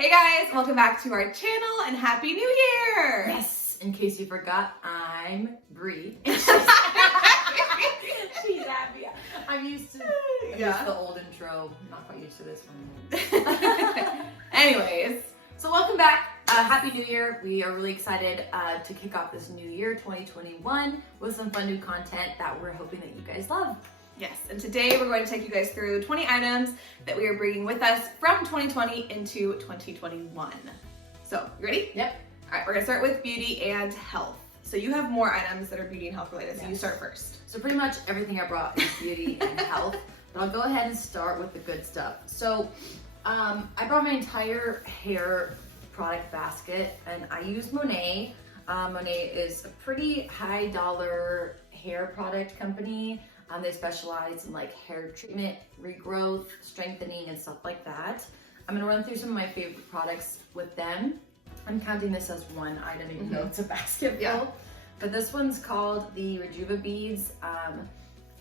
Hey guys, welcome back to our channel and Happy New Year! Yes, in case you forgot, I'm Bree. She's happy. I'm used to the old intro. I'm not quite used to this one. Anyways, so welcome back. Happy New Year. We are really excited to kick off this new year, 2021, with some fun new content that we're hoping that you guys love. yes, and today we're going to take you guys through 20 items that we are bringing with us from 2020 into 2021. So, you ready? Yep. All right, we're gonna start with beauty and health. So you have more items that are beauty and health related, so Yes. you start first. So pretty much everything I brought is beauty and health, but I'll go ahead and start with the good stuff. So I brought my entire hair product basket, and I use Monat. Monat is a pretty high dollar hair product company. They specialize in like hair treatment, regrowth, strengthening, and stuff like that. I'm gonna run through some of my favorite products with them. I'm counting this as one item, even though it's a basket full. Yeah. But this one's called the Rejuva Beads.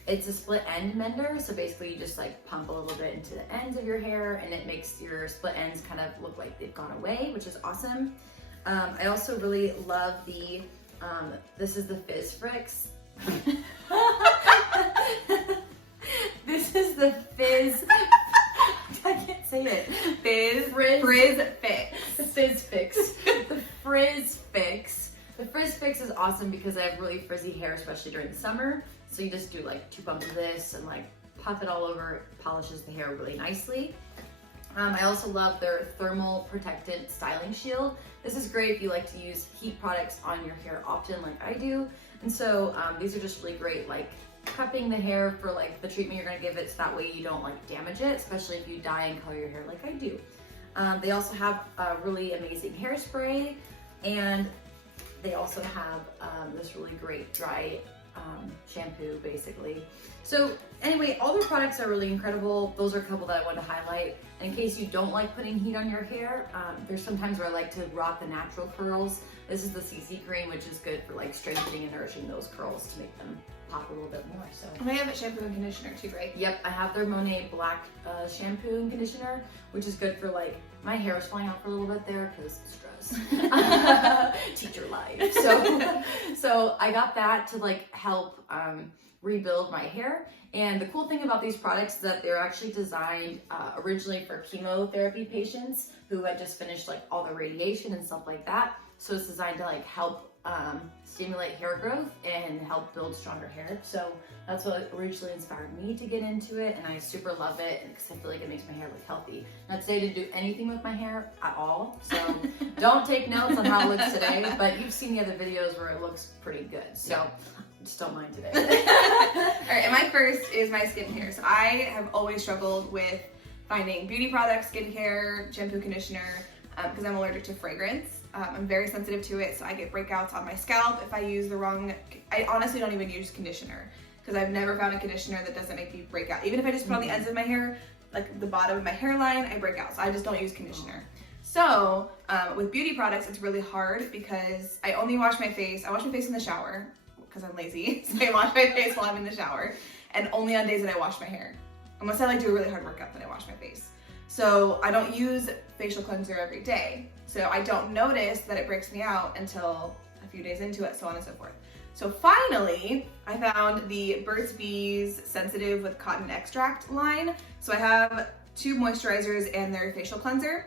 It's a split end mender, so basically you just like pump a little bit into the ends of your hair, and it makes your split ends kind of look like they've gone away, which is awesome. I also really love the this is the Frizz Fix. This is the Fizz. I can't say it. Frizz Fix. The Fizz Fix. The Frizz Fix. The Frizz Fix is awesome because I have really frizzy hair, especially during the summer. So you just do like 2 pumps of this and like puff it all over. It polishes the hair really nicely. I also love their thermal protectant styling shield. This is great if you like to use heat products on your hair often like I do. And so these are just really great, like cupping the hair for like the treatment you're gonna give it, so that way you don't like damage it, especially if you dye and color your hair like I do. They also have a really amazing hairspray, and they also have this really great dry shampoo, basically. So anyway, all their products are really incredible. Those are a couple that I wanted to highlight. And in case you don't like putting heat on your hair, there's sometimes where I like to rock the natural curls. This is the CC cream, which is good for like strengthening and nourishing those curls to make them pop a little bit more. So And they have a shampoo and conditioner too, right? yep, I have their Monat black shampoo and conditioner, which is good for like, my hair is falling out for a little bit there because stress. Teacher life. So I got that to like help rebuild my hair. And the cool thing about these products is that they're actually designed originally for chemotherapy patients who had just finished like all the radiation and stuff like that. So it's designed to like help stimulate hair growth and help build stronger hair. So that's what originally inspired me to get into it, and I super love it because I feel like it makes my hair look healthy. Not today to do anything with my hair at all, so don't take notes on how it looks today, but you've seen the other videos where it looks pretty good, so just don't mind today. All right, and my first is my skincare. So I have always struggled with finding beauty products, skincare, shampoo, conditioner, because I'm allergic to fragrance. I'm very sensitive to it, so I get breakouts on my scalp if I use the wrong. I honestly don't even use conditioner because I've never found a conditioner that doesn't make me break out. Even if I just put on the ends of my hair, like the bottom of my hairline, I break out. So I just don't use conditioner. So with beauty products, it's really hard because I only wash my face. I wash my face in the shower because I'm lazy. So I wash my face while I'm in the shower, and only on days that I wash my hair. Unless I like do a really hard workout, then I wash my face. So I don't use facial cleanser every day. So I don't notice that it breaks me out until a few days into it, so on and so forth. So finally, I found the Burt's Bees Sensitive with Cotton Extract line. So I have 2 moisturizers and their facial cleanser.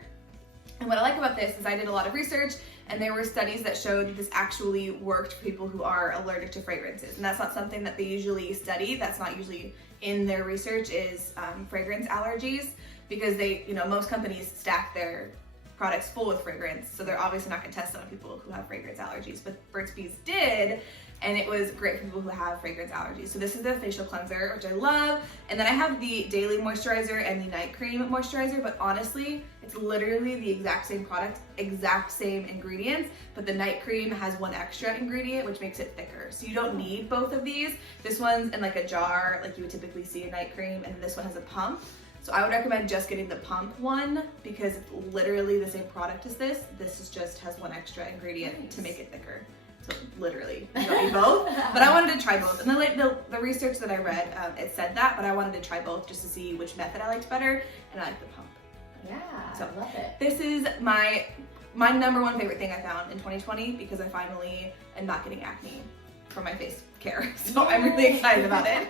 And what I like about this is I did a lot of research, and there were studies that showed that this actually worked for people who are allergic to fragrances. And that's not something that they usually study. That's not usually in their research, is fragrance allergies, because they, most companies stack their products full with fragrance, so they're obviously not going to test it on people who have fragrance allergies, but Burt's Bees did, and it was great for people who have fragrance allergies. So this is the facial cleanser, which I love, and then I have the daily moisturizer and the night cream moisturizer, but honestly, it's literally the exact same product, exact same ingredients, but the night cream has 1 extra ingredient, which makes it thicker. So you don't need both of these. This one's in like a jar, like you would typically see a night cream, and this one has a pump. So I would recommend just getting the pump one because it's literally the same product as this. This is just has 1 extra ingredient to make it thicker. So literally, you don't need both. But I wanted to try both. And the research that I read, it said that, but I wanted to try both just to see which method I liked better. And I like the pump Yeah, So I love it. this is my number one favorite thing I found in 2020 because I finally am not getting acne from my face care. So I'm really excited about it.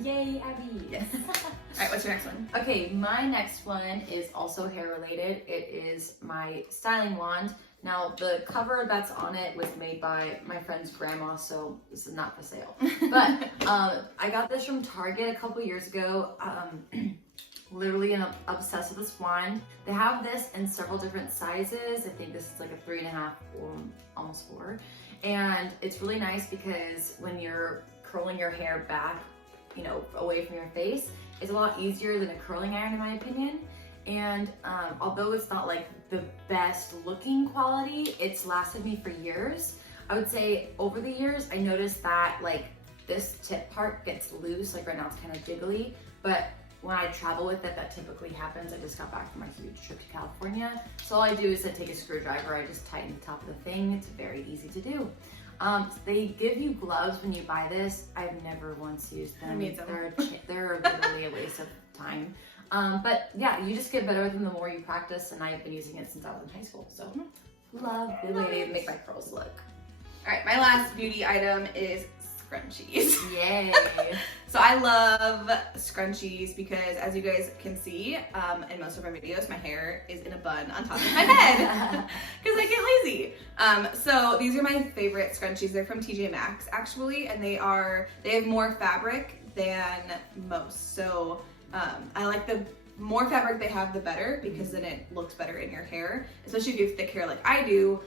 Yay, Abby. Yes. All right, what's your next one? Okay, my next one is also hair related. It is my styling wand. Now, the cover that's on it was made by my friend's grandma, so this is not for sale. But I got this from Target a couple years ago. Literally obsessed with this wand. They have this in several different sizes. I think this is like a 3.5 or almost 4. And it's really nice because when you're curling your hair back, you know, away from your face, it's a lot easier than a curling iron in my opinion. And although it's not like the best looking quality, it's lasted me for years. I would say over the years, I noticed that like this tip part gets loose, like right now it's kind of jiggly, but when I travel with it, that typically happens. I just got back from a huge trip to California. So all I do is I take a screwdriver, I just tighten the top of the thing. It's very easy to do. They give you gloves when you buy this. I've never once used them. They're literally a waste of time. But yeah, you just get better with them the more you practice, and I've been using it since I was in high school. So love the way they make my curls look. All right, my last beauty item is scrunchies. Yay. So I love scrunchies because as you guys can see in most of my videos, my hair is in a bun on top of my head because I get lazy. So these are my favorite scrunchies. They're from TJ Maxx actually, and they have more fabric than most. So I like the more fabric they have, the better, because then it looks better in your hair, especially if you have thick hair like I do.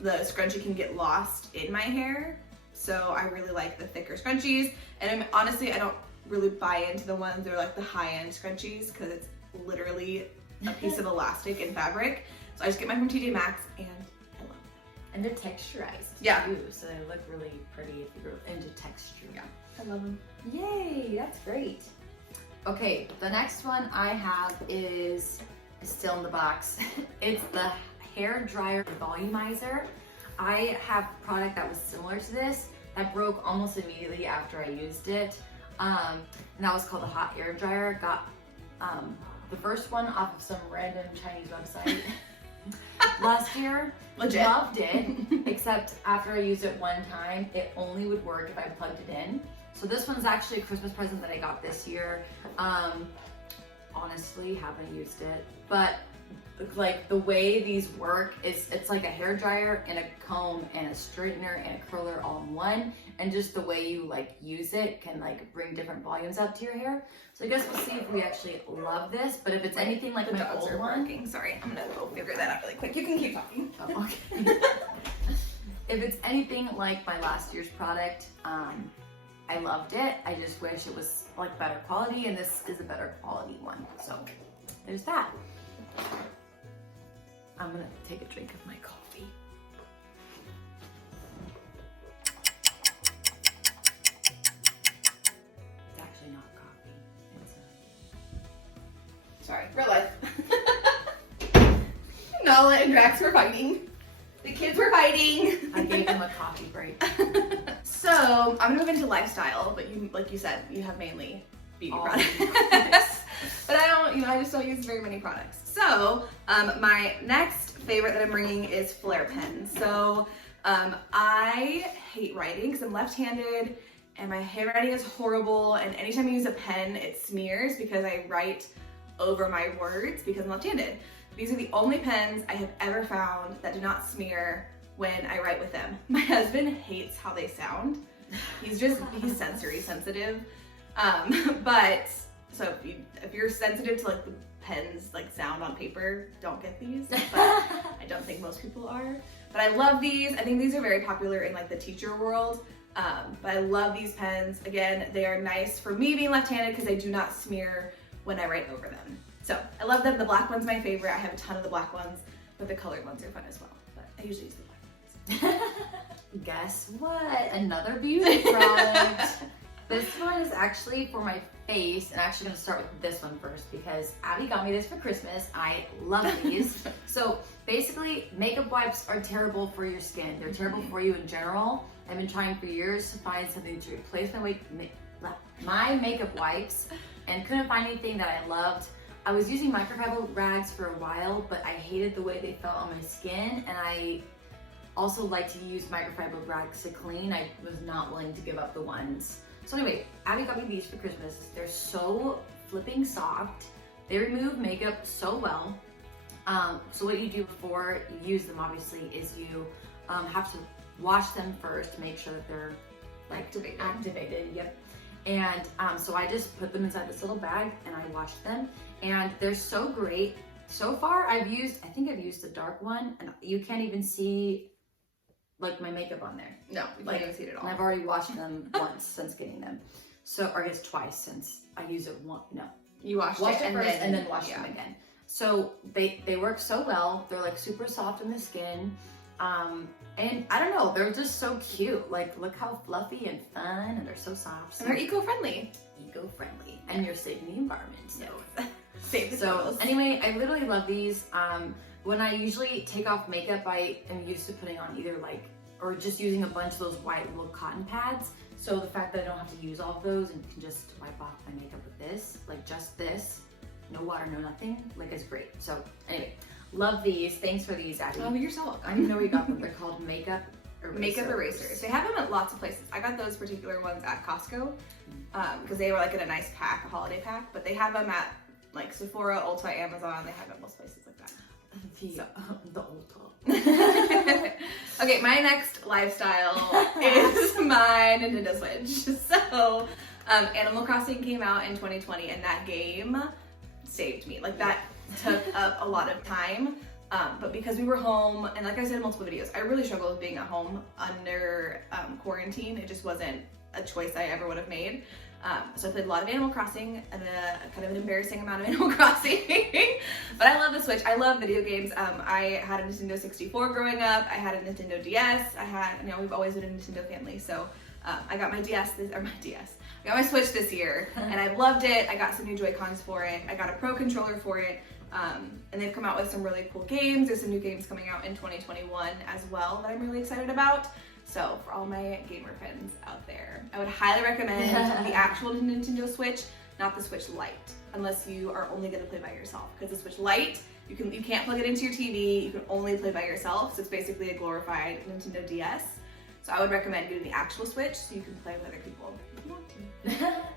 The scrunchie can get lost in my hair. So I really like the thicker scrunchies, and honestly, I don't really buy into the ones that are like the high-end scrunchies because it's literally a piece of elastic and fabric. So I just get mine from TJ Maxx, and I love them. And they're texturized too, so they look really pretty if you're into texture. Yeah, I love them. Yay, that's great. Okay, the next one I have is still in the box. It's the hair dryer volumizer. I have a product that was similar to this that broke almost immediately after I used it. And that was called the hot air dryer. Got the first one off of some random Chinese website last year. Legit. Loved it, except after I used it one time, it only would work if I plugged it in. So this one's actually a Christmas present that I got this year. Honestly, haven't used it, but like the way these work is it's like a hair dryer and a comb and a straightener and a curler all in one, and just the way you like use it can like bring different volumes out to your hair. So I guess we'll see if we actually love this, but if it's anything like my old one, sorry, I'm gonna go figure that out really quick. You can keep talking. Oh, okay. If it's anything like my last year's product, I loved it. I just wish it was like better quality, and this is a better quality one. So there's that. I'm gonna take a drink of my coffee. It's actually not coffee. It's Sorry, real life. Nala and Drax were fighting. The kids were fighting. I gave them a coffee break. So I'm gonna move into lifestyle, but you, like you said, you have mainly beauty products. But I don't, I just don't use very many products. So my next favorite that I'm bringing is flare pens. So I hate writing because I'm left-handed and my handwriting is horrible. And anytime I use a pen, it smears because I write over my words because I'm left-handed. These are the only pens I have ever found that do not smear when I write with them. My husband hates how they sound. He's sensory sensitive. But so if you're sensitive to like the pens like sound on paper, don't get these. But I don't think most people are. But I love these. I think these are very popular in like the teacher world. But I love these pens. Again, they are nice for me being left-handed because they do not smear when I write over them. So I love them. The black one's my favorite. I have a ton of the black ones, but the colored ones are fun as well. But I usually use the black ones. Guess what? Another beauty product. This one is actually for my face, and I'm actually gonna start with this one first because Abby got me this for Christmas. I love these. So basically, makeup wipes are terrible for your skin. They're terrible for you in general. I've been trying for years to find something to replace my makeup wipes and couldn't find anything that I loved. I was using microfiber rags for a while, but I hated the way they felt on my skin, and I also like to use microfiber rags to clean. I was not willing to give up the ones. So anyway, Abby got me these for Christmas. They're so flipping soft. They remove makeup so well. So what you do before you use them, obviously, is you have to wash them first to make sure that they're like activated. Yep. And so I just put them inside this little bag and I washed them, and they're so great. So far I think I've used the dark one, and you can't even see like my makeup on there. No, you can't even see it at all. And I've already washed them once since getting them. So, or I guess twice since I used it one. No. You washed it first and then washed them again. So they work so well. They're like super soft in the skin. And I don't know, they're just so cute. Like, look how fluffy and fun, and they're so soft. And they're eco-friendly. Eco-friendly. And you're saving the environment. So, save the so anyway, I literally love these. When I usually take off makeup, I am used to putting on either like, or just using a bunch of those white little cotton pads. So the fact that I don't have to use all of those and can just wipe off my makeup with this, like just this, no water, no nothing, like is great. So anyway, love these. Thanks for these, Abby. Oh, you're so welcome. I didn't know we got them. They're called makeup erasers. Makeup erasers. They have them at lots of places. I got those particular ones at Costco because they were like in a nice pack, a holiday pack. But they have them at like Sephora, Ulta, Amazon. They have them at most places like that. The Ulta. Okay, my next lifestyle is my Nintendo Switch. So, Animal Crossing came out in 2020, and that game saved me. Like, that took up a lot of time. But because we were home, and like I said in multiple videos, I really struggled with being at home under quarantine. It just wasn't a choice I ever would have made. So I played a lot of Animal Crossing, and kind of an embarrassing amount of Animal Crossing. But I love the Switch. I love video games. I had a Nintendo 64 growing up. I had a Nintendo DS. We've always been a Nintendo family. So I got my I got my Switch this year, and I've loved it. I got some new Joy-Cons for it. I got a Pro controller for it. And they've come out with some really cool games. There's some new games coming out in 2021 as well that I'm really excited about. So for all my gamer friends out there, I would highly recommend the actual Nintendo Switch, not the Switch Lite, unless you are only going to play by yourself. Because the Switch Lite, you can't plug it into your TV. You can only play by yourself. So it's basically a glorified Nintendo DS. So I would recommend getting the actual Switch so you can play with other people if you want to.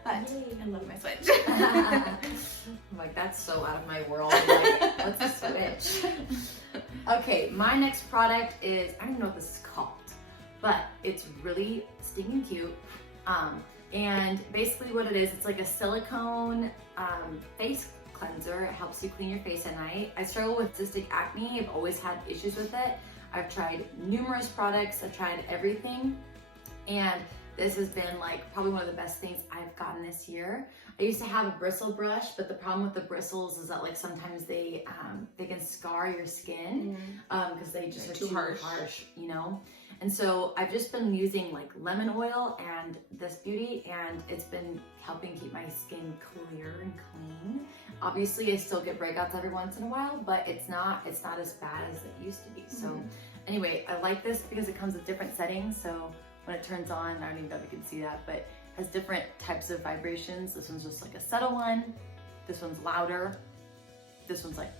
But I love my Switch. I'm like, that's so out of my world. Like, what's a Switch? Okay, my next product is, I don't even know what this is called, but it's really stinking cute. And basically what it is, it's like a silicone face cleanser. It helps you clean your face at night. I struggle with cystic acne. I've always had issues with it. I've tried numerous products. I've tried everything. And this has been like probably one of the best things I've gotten this year. I used to have a bristle brush, but the problem with the bristles is that like sometimes they can scar your skin because they just are too harsh, you know? And so I've just been using like lemon oil and this beauty, and it's been helping keep my skin clear and clean. Obviously I still get breakouts every once in a while, but it's not as bad as it used to be. So anyway, I like this because it comes with different settings. So when it turns on, I don't even know if you can see that, but it has different types of vibrations. This one's just like a subtle one. This one's louder. This one's like,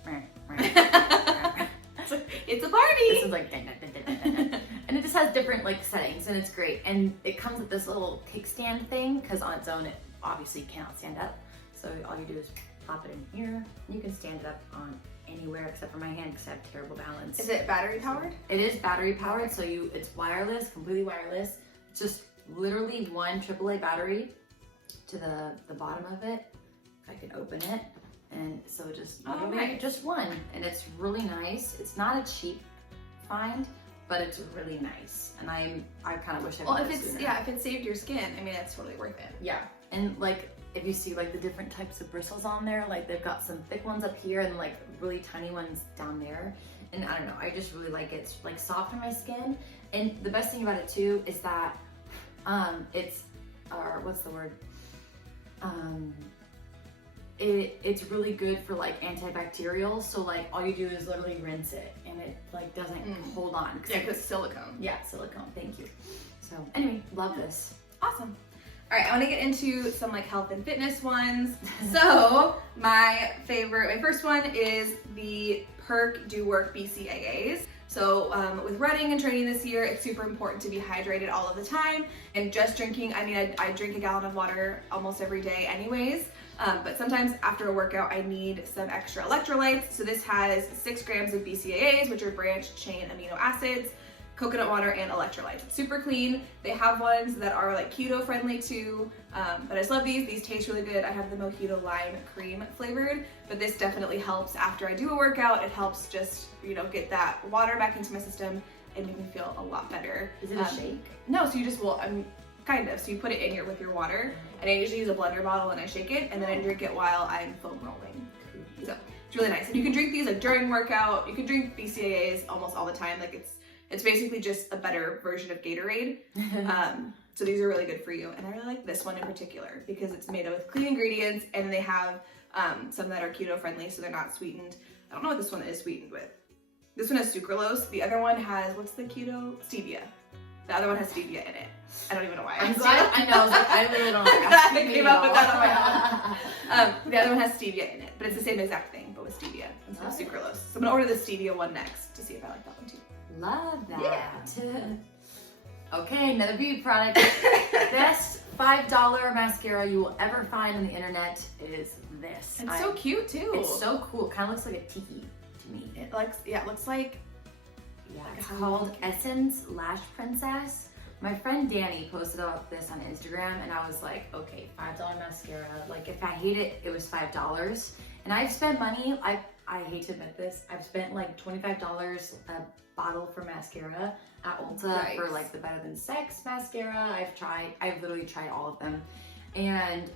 it's a party. This one's like, and it just has different like settings, and it's great. And it comes with this little kickstand thing, because on its own, it obviously cannot stand up. So all you do is pop it in here. You can stand it up on anywhere except for my hand because I have terrible balance. Is it battery powered? It is battery powered, so it's wireless, completely wireless. It's just literally one AAA battery to the bottom of it. If I can open it. And so just just one, and it's really nice. It's not a cheap find, but it's really nice, and I kind of wish I bought it sooner. If it saved your skin, I mean, it's totally worth it. Yeah, and like if you see like the different types of bristles on there, like they've got some thick ones up here and like really tiny ones down there, and I don't know, I just really like it. It's like soft on my skin, and the best thing about it too is that it's what's the word? It's really good for like antibacterial, so like all you do is literally rinse it and it like doesn't hold on. Yeah, because silicone. Yeah, silicone, thank you. So anyway, love this. Awesome. All right, I want to get into some like health and fitness ones. So my first one is the Perk Do Work BCAAs. So with running and training this year, it's super important to be hydrated all of the time. And just drinking, I mean, I drink a gallon of water almost every day anyways. But sometimes after a workout, I need some extra electrolytes. So this has 6 grams of BCAAs, which are branched chain amino acids, coconut water, and electrolytes. It's super clean. They have ones that are like keto friendly too, but I just love these. These taste really good. I have the mojito lime cream flavored, but this definitely helps after I do a workout. It helps just, you know, get that water back into my system and make me feel a lot better. Is it a shake? No, so you just, kind of. So you put it in with your water, and I usually use a blender bottle and I shake it, and then I drink it while I'm foam rolling. So it's really nice. And you can drink these like during workout. You can drink BCAAs almost all the time. Like it's basically just a better version of Gatorade. So these are really good for you. And I really like this one in particular because it's made with clean ingredients, and they have some that are keto friendly, so they're not sweetened. I don't know what this one is sweetened with. This one has sucralose. The other one has, what's the keto? Stevia. The other one has stevia in it. I don't even know why. I'm glad. I know. I was like, I really don't like I came up with that on my own. The other one has stevia in it, but it's the same exact thing, but with stevia instead of sucralose. So I'm gonna order the stevia one next to see if I like that one too. Love that. Yeah. Okay, another beauty product. Best $5 mascara you will ever find on the internet is this. It's so cute too. It's so cool. It kind of looks like a tiki to me. It looks like. Yeah, it's called Essence Lash Princess. My friend Danny posted about this on Instagram, and I was like, okay, $5 mascara. Like, if I hate it, it was $5. And I've spent money. I hate to admit this. I've spent like $25 a bottle for mascara at Ulta for like the Better Than Sex mascara. I've literally tried all of them, and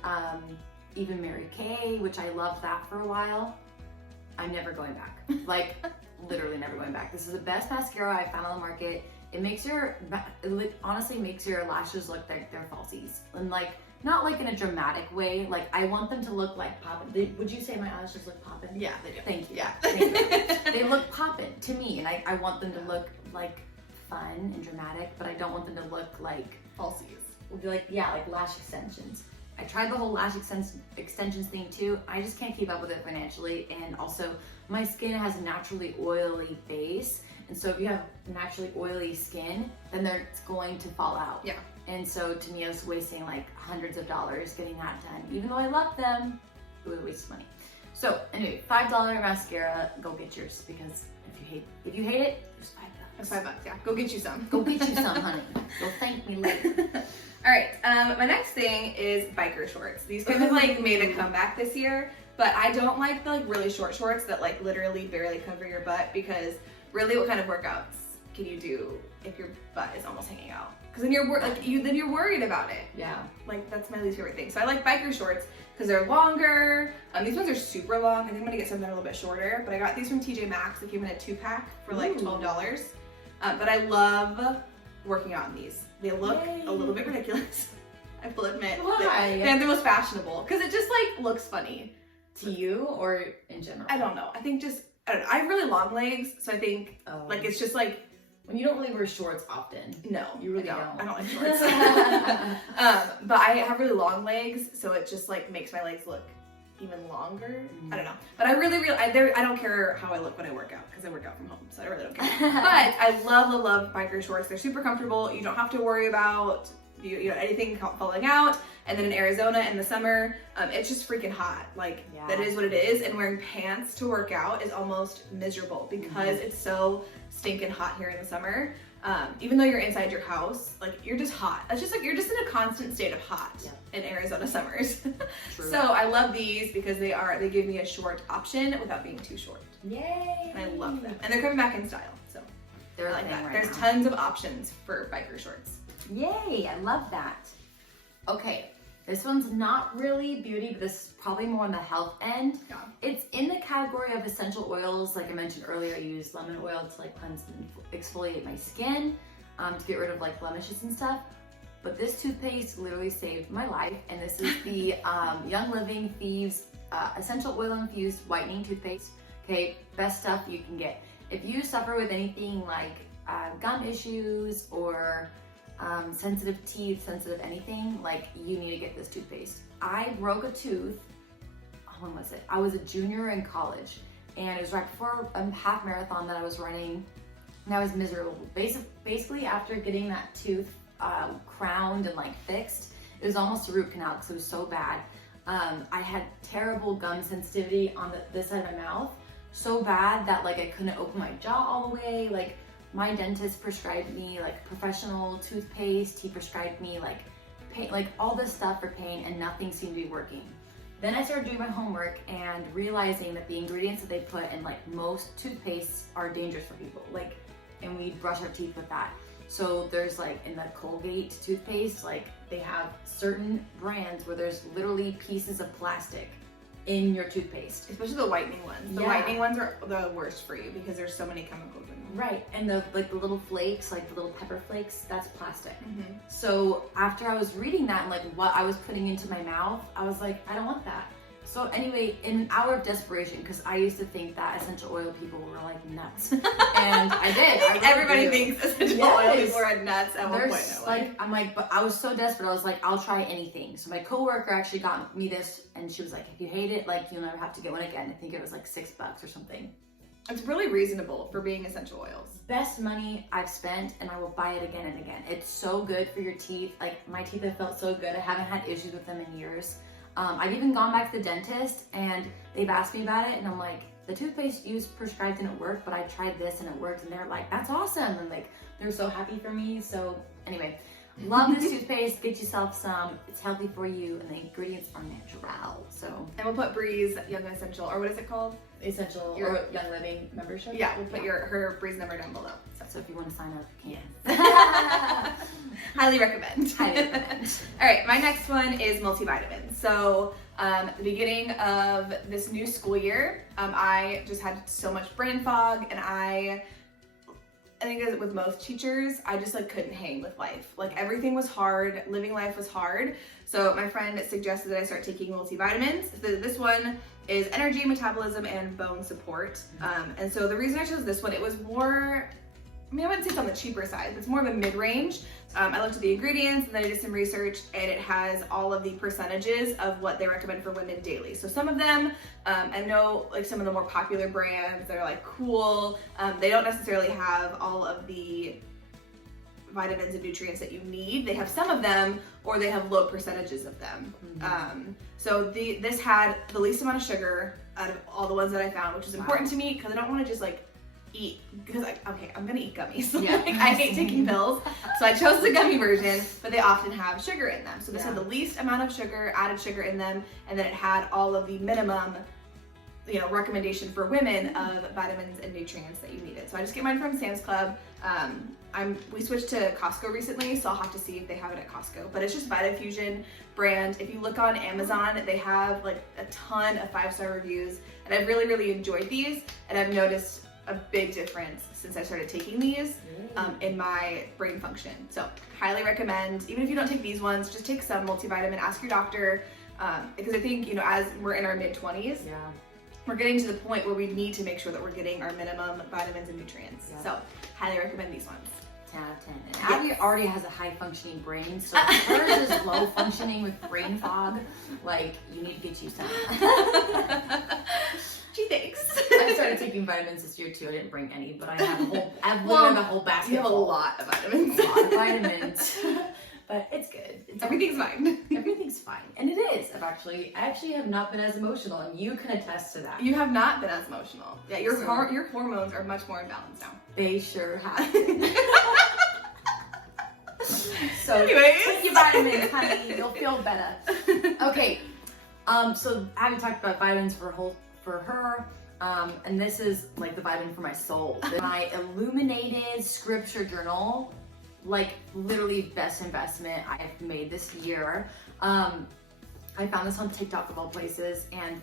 even Mary Kay, which I loved that for a while. I'm never going back. Like. Literally never going back. This is the best mascara I found on the market. It honestly makes your lashes look like they're falsies. And like, not like in a dramatic way. Like, I want them to look like poppin'. Would you say my eyelashes look poppin'? Yeah, they do. Thank you. Yeah. Thank you. They look poppin' to me, and I want them to look like fun and dramatic, but I don't want them to look like falsies. Like lash extensions. I tried the whole lash extensions thing too. I just can't keep up with it financially, and also my skin has a naturally oily base, and so if you have naturally oily skin, then it's going to fall out. Yeah. And so to me, I was wasting like hundreds of dollars getting that done. Even though I love them, it was a waste of money. So anyway, $5 mascara, go get yours, because if you hate it, it's $5. It's $5, yeah. Go get you some. Go get you some, honey. Go thank me later. All right, my next thing is biker shorts. These kind of like made a comeback this year, but I don't like the like really short shorts that like literally barely cover your butt, because really what kind of workouts can you do if your butt is almost hanging out? Because then you're worried about it. Yeah. Like that's my least favorite thing. So I like biker shorts because they're longer. These ones are super long. I think I'm gonna get something a little bit shorter, but I got these from TJ Maxx. They came in a 2-pack for like $12. But I love working out in these. They look a little bit ridiculous, I will admit. Why? They're the most fashionable because it just like looks funny. To you or in general? I don't know. I think I don't know. I have really long legs, so I think like it's just like when you don't really wear shorts often. No, you really don't. I don't like shorts. But I have really long legs, so it just like makes my legs look even longer. I don't know. But I don't care how I look when I work out, because I work out from home, so I really don't care. But I love biker shorts. They're super comfortable. You don't have to worry about anything falling out. And then in Arizona in the summer, it's just freaking hot. Like that is what it is. And wearing pants to work out is almost miserable because it's so stinking hot here in the summer. Even though you're inside your house, like you're just hot. It's just like you're just in a constant state of hot in Arizona summers. So I love these because they give me a short option without being too short. Yay! And I love them. And they're coming back in style. So they're like that. Right There's now. tons of options for biker shorts. Yay! I love that. Okay, this one's not really beauty, but this is probably more on the health end. Yeah. It's in the category of essential oils. Like I mentioned earlier, I use lemon oil to like cleanse and exfoliate my skin, to get rid of like blemishes and stuff. But this toothpaste literally saved my life, and this is the Young Living Thieves Essential Oil Infused Whitening Toothpaste. Okay, best stuff you can get. If you suffer with anything like gum issues or sensitive teeth, sensitive anything, like you need to get this toothpaste. I broke a tooth, when was it? I was a junior in college, and it was right before a half marathon that I was running, and I was miserable. Basically after getting that tooth crowned and like fixed, it was almost a root canal because it was so bad. I had terrible gum sensitivity on this side of my mouth, so bad that like I couldn't open my jaw all the way. Like my dentist prescribed me like professional toothpaste. He prescribed me like pain, like all this stuff for pain, and nothing seemed to be working. Then I started doing my homework and realizing that the ingredients that they put in like most toothpastes are dangerous for people. Like, and we brush our teeth with that. So there's like in the Colgate toothpaste, like they have certain brands where there's literally pieces of plastic in your toothpaste. Especially the whitening ones. The whitening ones are the worst for you because there's so many chemicals in them. Right, and the little flakes, like the little pepper flakes, that's plastic. So after I was reading that and like what I was putting into my mouth, I was like, I don't want that. So anyway, in an hour of desperation, because I used to think that essential oil people were like nuts, and I did. I really everybody thinks essential oil people are nuts at one point in their life. I'm like, but I was so desperate. I was like, I'll try anything. So my coworker actually got me this, and she was like, if you hate it, like you'll never have to get one again. I think it was like $6 or something. It's really reasonable for being essential oils. Best money I've spent, and I will buy it again and again. It's so good for your teeth. Like my teeth have felt so good. I haven't had issues with them in years. I've even gone back to the dentist and they've asked me about it, and I'm like, the toothpaste you prescribed didn't work, but I tried this and it worked, and they're like, that's awesome, and like they're so happy for me. So anyway, love this toothpaste. Get yourself some. It's healthy for you, and the ingredients are natural. So, and we'll put Bree's Young Essential, or what is it called? Essential or Young Living membership. Yeah, we'll put her Bree's number down below. So if you want to sign up, you can. Highly recommend. Highly recommend. All right, my next one is multivitamins. So the beginning of this new school year, I just had so much brain fog, and I think as with most teachers, I just like couldn't hang with life. Like everything was hard, living life was hard. So my friend suggested that I start taking multivitamins. So this one is energy, metabolism, and bone support. And so the reason I chose this one, it was more, I mean, I wouldn't say it's on the cheaper side, but it's more of a mid-range. I looked at the ingredients, and then I did some research, and it has all of the percentages of what they recommend for women daily. So some of them, I know like some of the more popular brands that are like cool, they don't necessarily have all of the vitamins and nutrients that you need. They have some of them, or they have low percentages of them. So this had the least amount of sugar out of all the ones that I found, which is important to me because I don't want to just like eat, because I'm gonna eat gummies. Yeah. Like, I hate taking pills, so I chose the gummy version, but they often have sugar in them. So this had the least amount of sugar, added sugar in them, and then it had all of the minimum, recommendation for women of vitamins and nutrients that you needed. So I just get mine from Sam's Club. We switched to Costco recently, so I'll have to see if they have it at Costco. But it's just Vitafusion brand. If you look on Amazon, they have like a ton of 5-star reviews, and I've really, really enjoyed these, and I've noticed a big difference since I started taking these in my brain function. So highly recommend, even if you don't take these ones, just take some multivitamin, ask your doctor, because I think, as we're in our mid-20s, we're getting to the point where we need to make sure that we're getting our minimum vitamins and nutrients. So highly recommend these ones. 10 out of 10. And Abby already has a high functioning brain, so if hers is low functioning with brain fog, like you need to get you some. Gee, thanks. I started taking vitamins this year too. I didn't bring any, but I have literally the whole basket. You have a lot of vitamins. A lot of vitamins. But it's good. Everything's fine. Everything's fine. And it is. I actually have not been as emotional, and you can attest to that. You have not been as emotional. Yeah, your hormones are much more in balance now. They sure have. So anyways, take your vitamins, honey. You'll feel better. Okay. So Abby talked about vitamins for her. And this is like the vitamin for my soul. My Illuminated scripture journal, like literally best investment I've made this year. I found this on TikTok of all places, and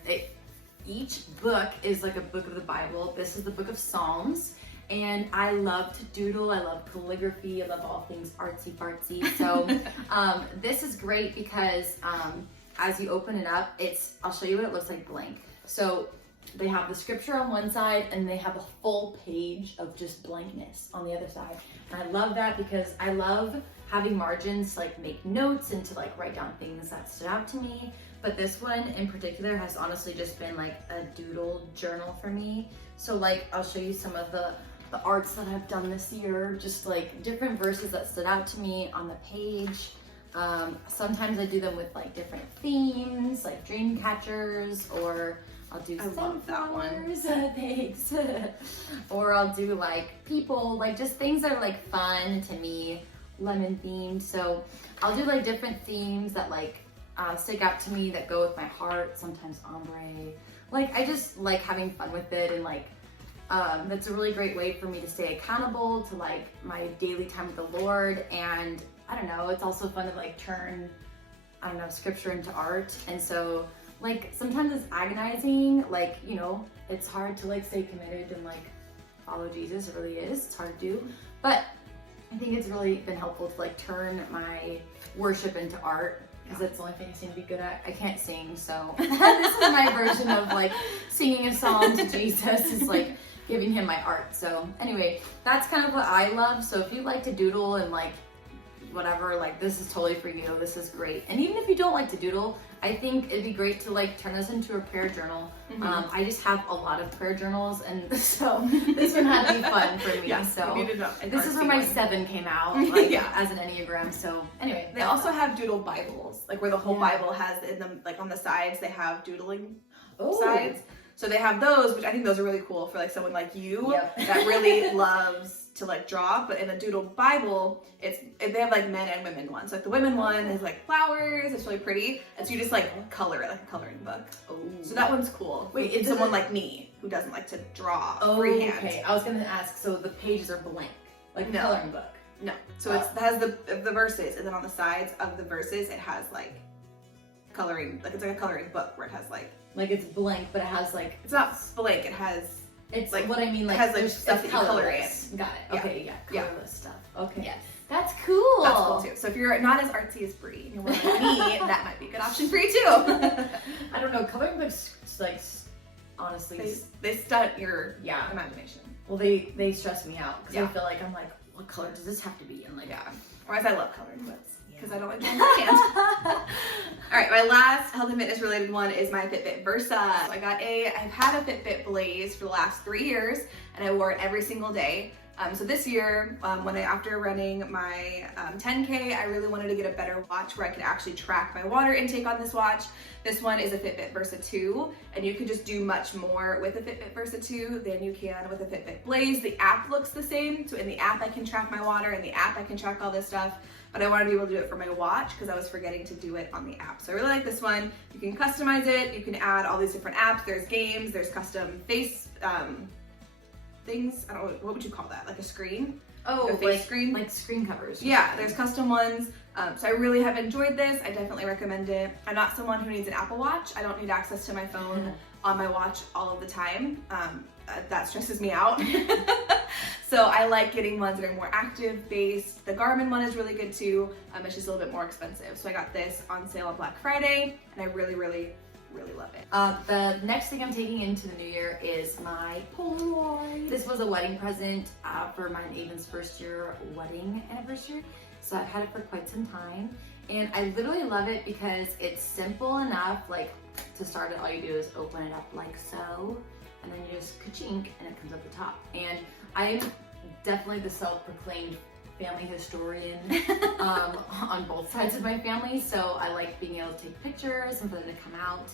each book is like a book of the Bible. This is the book of Psalms, and I love to doodle. I love calligraphy. I love all things artsy fartsy. So this is great because as you open it up, I'll show you what it looks like blank. So they have the scripture on one side and they have a full page of just blankness on the other side. And I love that because I love having margins to like make notes and to like write down things that stood out to me. But this one in particular has honestly just been like a doodle journal for me. So like I'll show you some of the arts that I've done this year, just like different verses that stood out to me on the page. Sometimes I do them with like different themes, like dream catchers, or I'll do sunflowers, thanks. Or I'll do like people, like just things that are like fun to me, lemon themed. So I'll do like different themes that like stick out to me that go with my heart, sometimes ombre. Like I just like having fun with it, and like that's a really great way for me to stay accountable to like my daily time with the Lord. And I don't know, it's also fun to like turn, I don't know, scripture into art. And so like sometimes it's agonizing, like, you know, it's hard to like stay committed and like follow Jesus. It really is, it's hard to do. But I think it's really been helpful to like turn my worship into art, because that's the only thing I seem to be good at. I can't sing, so this is my version of like singing a song to Jesus, is like giving him my art. So anyway, that's kind of what I love. So if you like to doodle and like whatever, like this is totally for you. This is great. And even if you don't like to doodle, I think it'd be great to like turn this into a prayer journal. I just have a lot of prayer journals, and so this one had to be fun for me. Yeah, so this is where my 7 came out, like, as an Enneagram. So anyway, they also have doodle Bibles, like where the whole Bible has in them, like on the sides they have doodling sides. So they have those, which I think those are really cool for like someone like you that really loves to like draw. But in a doodle Bible, they have like men and women ones. So like the women one is like flowers, it's really pretty, and so you just like color it like a coloring book. So that one's cool. Wait, it's someone like me who doesn't like to draw freehand. Okay, I was gonna ask, so the pages are blank, like a coloring book? No, so it has the verses, and then on the sides of the verses it has like coloring, like it's like a coloring book where it has like it's blank, but it has like, it's not blank, it's like what I mean, like it has like stuff that you color in. Got it. Okay, colorless stuff. Okay. Yes. That's cool. That's cool too. So if you're not as artsy as Brie and you're more like me, that might be a good option for you too. I don't know, coloring books like honestly they stunt your imagination. Well, they stress me out because I feel like I'm like, what color does this have to be? And like Whereas I love coloring books because I don't like drawing by hand. All right, my last health and fitness related one is my Fitbit Versa. So I've had a Fitbit Blaze for the last 3 years, and I wore it every single day. So this year, after running my 10K, I really wanted to get a better watch where I could actually track my water intake on this watch. This one is a Fitbit Versa 2, and you can just do much more with a Fitbit Versa 2 than you can with a Fitbit Blaze. The app looks the same, so in the app I can track my water, in the app I can track all this stuff, but I wanted to be able to do it for my watch because I was forgetting to do it on the app. So I really like this one. You can customize it, you can add all these different apps, there's games, there's custom face things, I don't know, what would you call that? Like a screen? Oh, a face screen? Like screen covers. Yeah, there's custom ones. So I really have enjoyed this. I definitely recommend it. I'm not someone who needs an Apple Watch. I don't need access to my phone on my watch all of the time. That stresses me out. So I like getting ones that are more active based. The Garmin one is really good too. It's just a little bit more expensive. So I got this on sale on Black Friday, and I really love it. The next thing I'm taking into the new year is my Polaroid. This was a wedding present for my and Aiden's first year wedding anniversary. So I've had it for quite some time, and I literally love it because it's simple enough. Like to start it, all you do is open it up like so, and then you just ka-chink and it comes up the top. And I'm definitely the self-proclaimed family historian on both sides of my family, so I like being able to take pictures and for them to come out.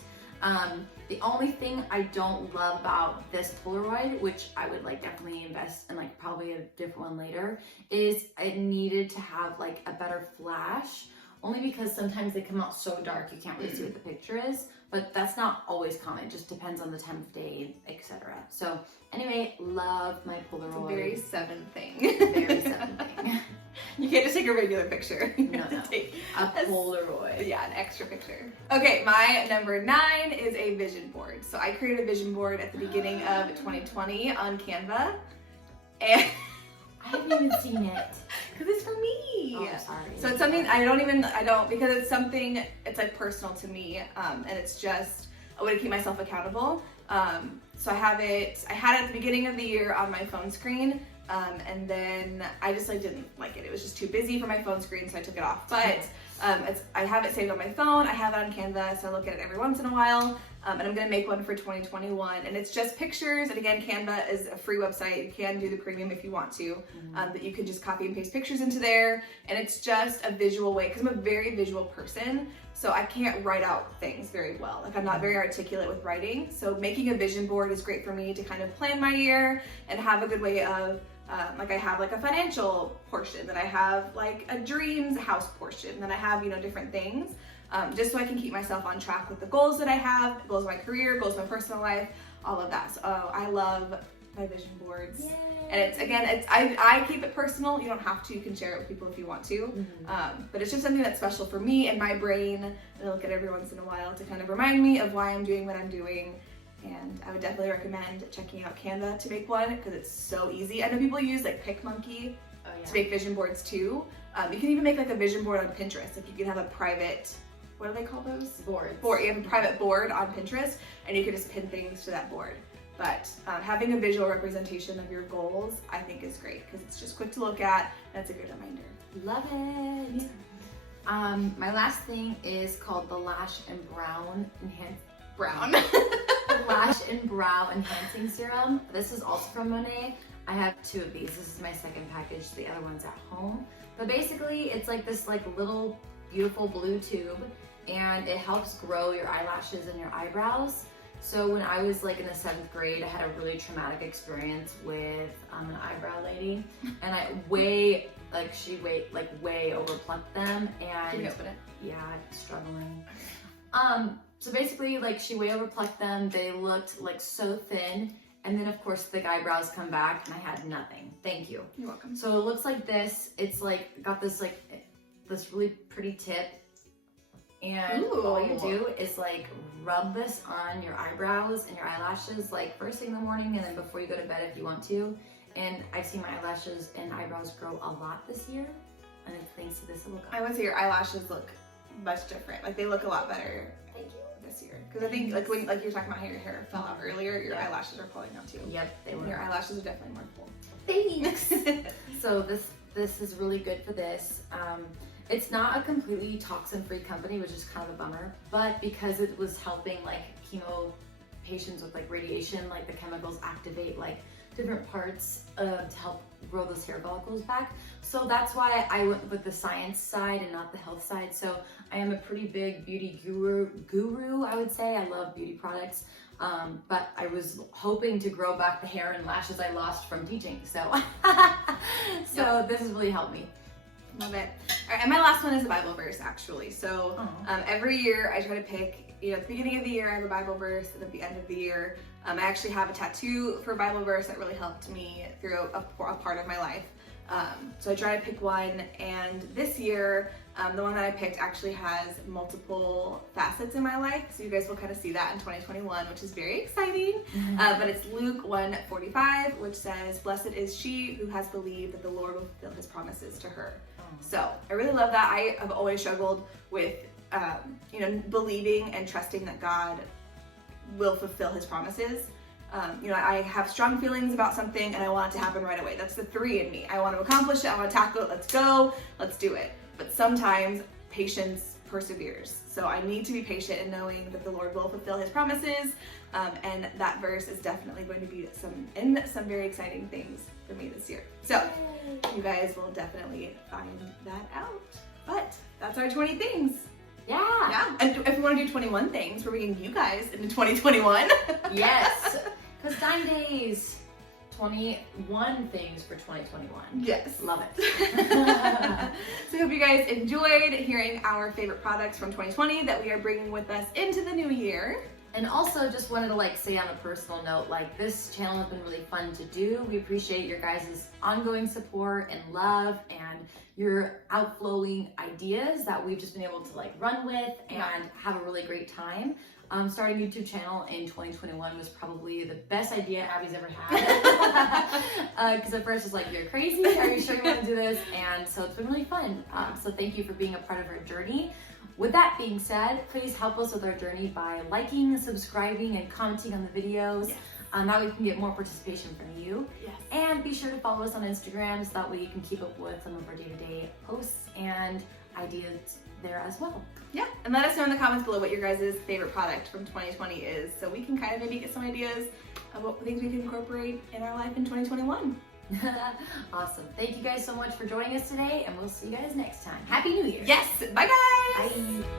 The only thing I don't love about this Polaroid, which I would like definitely invest in like probably a different one later, is it needed to have like a better flash, only because sometimes they come out so dark you can't really see what the picture is, but that's not always common. It just depends on the time of day, etc. So anyway, love my Polaroid. It's a very 7 thing. Very 7 thing. You can't just take a regular picture. No. Take a Polaroid. Yeah, an extra picture. Okay, my number 9 is a vision board. So I created a vision board at the beginning of 2020 on Canva, and I haven't even seen it. Because it's for me. Oh, sorry. So it's something because it's something, it's like personal to me, and it's just a way to keep myself accountable. So I had it at the beginning of the year on my phone screen, and then I just like didn't like it. It was just too busy for my phone screen, so I took it off. But I have it saved on my phone. I have it on Canva, so I look at it every once in a while. And I'm gonna make one for 2021, and it's just pictures. And again, Canva is a free website. You can do the premium if you want to, but you can just copy and paste pictures into there, and it's just a visual way, because I'm a very visual person, so I can't write out things very well. Like, I'm not very articulate with writing, so making a vision board is great for me to kind of plan my year and have a good way of, like, I have like a financial portion, then I have like a dreams house portion, then I have, you know, different things. Just so I can keep myself on track with the goals that I have, goals of my career, goals of my personal life, all of that. So I love my vision boards. Yay. And it's, again, I keep it personal. You don't have to, you can share it with people if you want to. But it's just something that's special for me and my brain. And I look at it every once in a while to kind of remind me of why I'm doing what I'm doing. And I would definitely recommend checking out Canva to make one, because it's so easy. I know people use like PicMonkey to make vision boards too. You can even make like a vision board on Pinterest. Like, you can have a private, what do they call those? Board. You have a private board on Pinterest, and you can just pin things to that board. But having a visual representation of your goals, I think, is great, because it's just quick to look at, and it's a good reminder. Love it. My last thing is called the Lash and Brow Lash and Brow Enhancing Serum. This is also from Monat. I have 2 of these. This is my second package. The other one's at home. But basically, it's like this like little beautiful blue tube, and it helps grow your eyelashes and your eyebrows. So when I was like in the 7th grade, I had a really traumatic experience with an eyebrow lady, and she way overplucked them, and can you open it? Yeah, I'm struggling. So basically, like, she way overplucked them. They looked like so thin, and then of course the eyebrows come back, and I had nothing. Thank you. You're welcome. So it looks like this. It's like got this this really pretty tip, and all you do is like rub this on your eyebrows and your eyelashes, like first thing in the morning, and then before you go to bed if you want to. And I've seen my eyelashes and eyebrows grow a lot this year, and it's thanks to this. I would say your eyelashes look much different. Like, they look a lot better. Thank you. This year, because I think like when you're talking about how your hair fell out earlier, your eyelashes are falling out too. Yep, they were. Your eyelashes are definitely more full. Thanks. So this is really good for this. It's not a completely toxin-free company, which is kind of a bummer, but because it was helping like chemo patients with like radiation, like the chemicals activate like different parts to help grow those hair follicles back. So that's why I went with the science side and not the health side. So I am a pretty big beauty guru, I would say. I love beauty products. But I was hoping to grow back the hair and lashes I lost from teaching. So, This has really helped me. Love it. All right, and my last one is a Bible verse, actually. So every year I try to pick, at the beginning of the year I have a Bible verse, and at the end of the year I actually have a tattoo for a Bible verse that really helped me through a part of my life. So I try to pick one, and this year the one that I picked actually has multiple facets in my life, so you guys will kind of see that in 2021, which is very exciting. But it's Luke 1:45, which says, "Blessed is she who has believed that the Lord will fulfill his promises to her." So I really love that. I have always struggled with believing and trusting that God will fulfill his promises. I have strong feelings about something and I want it to happen right away. That's the 3 in me. I want to accomplish it, I want to tackle it, let's go, let's do it. But sometimes patience perseveres. So I need to be patient in knowing that the Lord will fulfill his promises. And that verse is definitely going to be some very exciting things for me this year. So you guys will definitely find that out. But that's our 20 things. Yeah. And if we want to do 21 things, we're bringing you guys into 2021. Yes. Because 9 days, 21 things for 2021. Yes. Love it. So I hope you guys enjoyed hearing our favorite products from 2020 that we are bringing with us into the new year. And also just wanted to say on a personal note, this channel has been really fun to do. We appreciate your guys' ongoing support and love and your outflowing ideas that we've just been able to run with and have a really great time. Starting a YouTube channel in 2021 was probably the best idea Abby's ever had. Because at first it was you're crazy, are you sure you want to do this? And so it's been really fun. So thank you for being a part of our journey. With that being said, please help us with our journey by liking, subscribing, and commenting on the videos. Yes. That way we can get more participation from you. Yes. And be sure to follow us on Instagram so that way you can keep up with some of our day-to-day posts and ideas there as well. Yeah, and let us know in the comments below what your guys' favorite product from 2020 is, so we can kind of maybe get some ideas of what things we can incorporate in our life in 2021. Awesome. Thank you guys so much for joining us today, and we'll see you guys next time. Happy New Year. Yes, bye guys! Bye.